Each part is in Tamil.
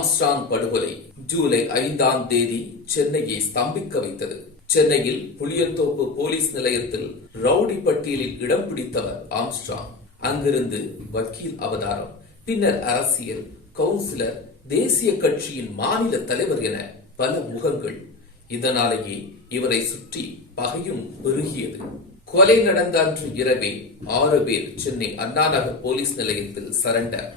ஆம்ஸ்டாங் படுகொலை ஜூலை ஐந்தாம் தேதி சென்னையை ஸ்தம்பிக்க வைத்தது. சென்னையில் புளியந்தோப்பு போலீஸ் நிலையத்தில் ரவுடி பட்டியலில் இடம் பிடித்தவர் ஆம்ஸ்ட்ராங். அங்கிருந்து வக்கீல் அவதாரம் பின்னர் அரசியல் கவுன்சிலர் தேசிய கட்சியின் மாநில தலைவர் என பல முகங்கள். இதனாலேயே இவரை சுற்றி பகையும் பெருகியது. கொலை நடந்த அன்று இரவே ஆறு பேர் சென்னை அண்ணாநகர் போலீஸ் நிலையத்தில் சரண்டர்.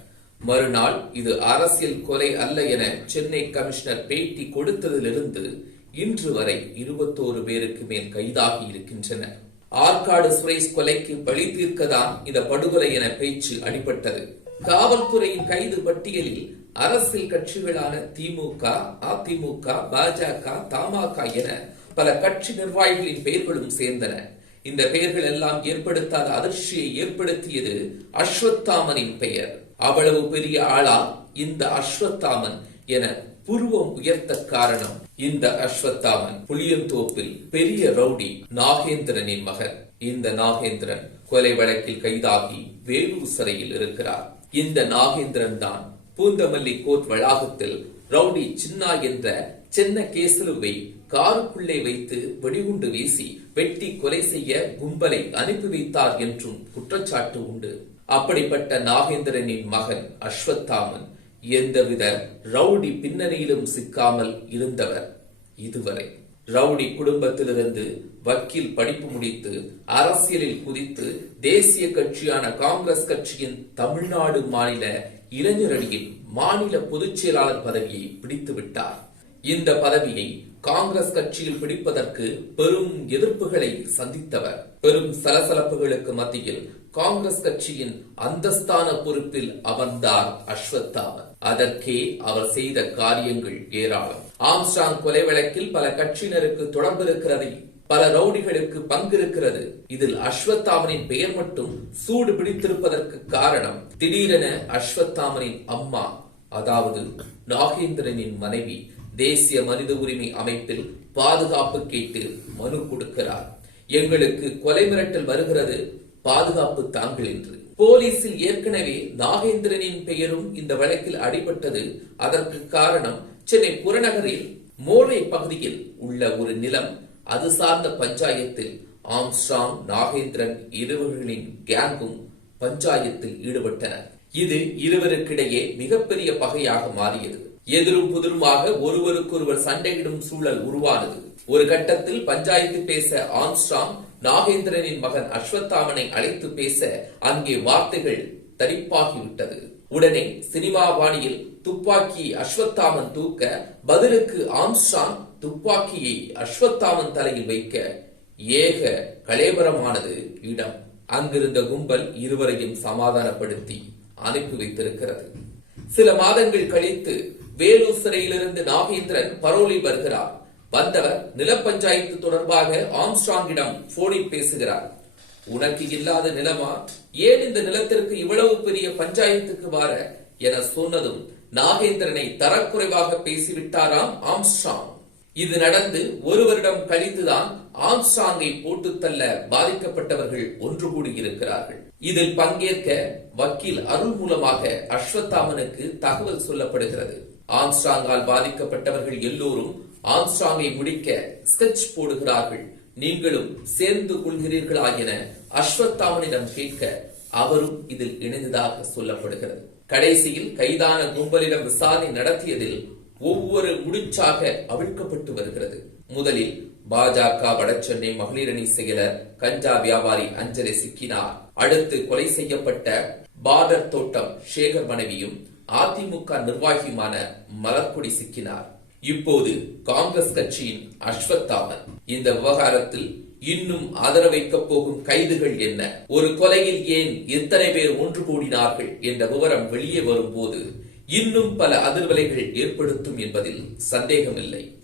மறுநாள் இது அரசியல் கொலை அல்ல என சென்னை கமிஷனர் பேட்டி கொடுத்ததிலிருந்து இன்று வரை இருபத்தோரு பேருக்கு மேல் கைதாகி இருக்கின்றனர். ஆற்காடு சுரேஷ் கொலைக்கு பழி தீர்க்கதான் இந்த படுகொலை என பேச்சு அடிபட்டது. காவல்துறையின் கைது பட்டியலில் அரசியல் கட்சிகளான திமுக அதிமுக பாஜக தமாக என பல கட்சி நிர்வாகிகளின் பெயர்களும் சேர்ந்தன. இந்த பெயர்கள் எல்லாம் ஏற்படுத்தாத அதிர்ச்சியை ஏற்படுத்தியது அஸ்வத்தாமனின் பெயர். அவ்வளவு பெரிய ஆளா இந்த அஸ்வத்தாமன் என புருவம் உயர்த்த காரணம் இந்த அஸ்வத்தாமன். புளியந்தோப்பில் பெரிய ரவுடி நாகேந்திரனின் மகன். இந்த நாகேந்திரன் கொலை வழக்கில் கைதாகி வேலூர் சிறையில் இருக்கிறார். இந்த நாகேந்திரன் தான் பூந்தமல்லி கோர்ட் வளாகத்தில் ரவுடி சின்னா என்ற சென்ன கேசலுவை காருக்குள்ளே வைத்து வெடிகுண்டு வீசி வெட்டி கொலை செய்ய கும்பலை அனுப்பி வைத்தார் என்றும் குற்றச்சாட்டு உண்டு. அப்படிப்பட்ட நாகேந்திரனின் மகன் அஸ்வத்தாமன் எந்தவித ரவுடி பின்னணியிலும் சிக்காமல் இருந்தவர் இதுவரை. ரவுடி குடும்பத்திலிருந்து வக்கீல் படிப்பு முடித்து அரசியலில் குதித்து தேசிய கட்சியான காங்கிரஸ் கட்சியின் தமிழ்நாடு மாநில இளைஞரணியின் மாநில பொதுச் செயலாளர் பதவியை பிடித்து விட்டார். இந்த பதவியை காங்கிரஸ் கட்சியில் பிடிப்பதற்கு பெரும் எதிர்ப்புகளை சந்தித்தவர். பெரும் சலசலப்புகளுக்கு மத்தியில் காங்கிரஸ் கட்சியின் அந்தஸ்தான பொறுப்பில் அமர்ந்தார் அஸ்வத்தாமன் அதற்கே அவர் செய்த காரியங்கள் ஏராளம். ஆம்ஸ்டாங் கொலை வழக்கில் பல கட்சியினருக்கு தொடர்பு இருக்கிறது பல ரவுடிகளுக்கு பங்கு இருக்கிறது. இதில் அஸ்வத்தாமனின் பெயர் மட்டும் சூடு பிடித்திருப்பதற்கு காரணம் திடீரென அஸ்வத்தாமனின் அம்மா அதாவது நாகேந்திரனின் மனைவி தேசிய மனித உரிமை அமைப்பில் பாதுகாப்பு கேட்டு மனு கொடுக்கிறார். எங்களுக்கு கொலை மிரட்டல் வருகிறது. பாதுகாப்பு தாங்கள் என்று. போலீசில் ஏற்கனவே நாகேந்திரனின் பெயரும் இந்த வழக்கில் அடிபட்டது. அதற்கு காரணம் சென்னை புறநகரில் மோரை பகுதியில் உள்ள ஒரு நிலம். அது சார்ந்த பஞ்சாயத்தில் ஆம்ஸ்டாங் நாகேந்திரன் இருவர்களின் கேங்கும் பஞ்சாயத்தில் ஈடுபட்டனர். இது இருவருக்கிடையே மிகப்பெரிய பகையாக மாறியது. எதிரும் புதிருமாக ஒருவருக்கொருவர் சண்டையிடும் சூழல் உருவானது. ஒரு கட்டத்தில் பஞ்சாயத்து பேச ஆம்ஸ்டாங் நாகேந்திரனின் மகன் அஸ்வத்தாமனை அழைத்து பேச அங்கே வார்த்தைகள் தரிப்பாகிவிட்டது. உடனே சினிமா பாணியில் துப்பாக்கி அஸ்வத்தாமன் தூக்க பதிலுக்கு ஆம்ஸ்டாங் துப்பாக்கியை அஸ்வத்தாமன் தலையில் வைக்க ஏக கலேபரமானது இடம். அங்கிருந்த கும்பல் இருவரையும் சமாதானப்படுத்தி அனுப்பி வைத்திருக்கிறது. சில மாதங்கள் கழித்து வேலூர் சிறையிலிருந்து நாகேந்திரன் பரோலில் வருகிறார். வந்தவர் நிலப்பஞ்சாயத்து தொடர்பாக ஆம்ஸ்ட்ராங்கிடம் போனில் பேசுகிறார். உனக்கு இல்லாத நிலமா? ஏன் இந்த நிலத்திற்கு இவ்வளவு பெரிய பஞ்சாயத்துக்கு வார? என சொன்னதும் நாகேந்திரனை தரக்குறைவாக பேசிவிட்டாராம் ஆம்ஸ்ட்ராங். இது நடந்து ஒரு வருடம் கழித்துதான் ஆம்ஸ்ட்ராங்கை போட்டு தள்ள பாதிக்கப்பட்டவர்கள் ஒன்று கூடியிருக்கிறார்கள் இதில் பங்கேற்க வக்கீல் அருள் மூலமாக அஸ்வத்தாமனுக்கு தகவல் சொல்லப்படுகிறது. ஆம்ஸ்ட்ராங்கால் பாதிக்கப்பட்டவர்கள் எல்லோரும் ஆம்ஸ்ட்ராங்கை முடிக்க ஸ்கெட்ச் போடுகிறார்கள். நீங்களும் சேர்ந்து கொள்கிறீர்களா என அஸ்வத்தாமனிடம் கேட்க அவரும் இதில் இணைந்ததாக சொல்லப்படுகிறது. கடைசியில் கைதான கும்பலிடம் விசாரணை நடத்தியதில் ஒவ்வொரு முடிச்சாக அவிழ்க்கப்பட்டு வருகிறது. முதலில் பாஜக வடசென்னை மகளிரணி செயலர் கஞ்சா வியாபாரி அஞ்சலி சிக்கினார். அடுத்து கொலை செய்யப்பட்ட பாதர் தோட்டம் சேகர் மனைவியும் அதிமுக நிர்வாகியுமான மலர்கொடி சிக்கினார். இப்போது காங்கிரஸ் கட்சியின் அஸ்வத்தாமன் இந்த விவகாரத்தில் இன்னும் ஆதரவு வைக்கப் போகும் கைதுகள் என்ன? ஒரு கொலையில் ஏன் எத்தனை பேர் ஒன்று கூடினார்கள் என்ற விவரம் வெளியே வரும்போது இன்னும் பல அதிர்வலைகள் ஏற்படுத்தும் என்பதில் சந்தேகமில்லை.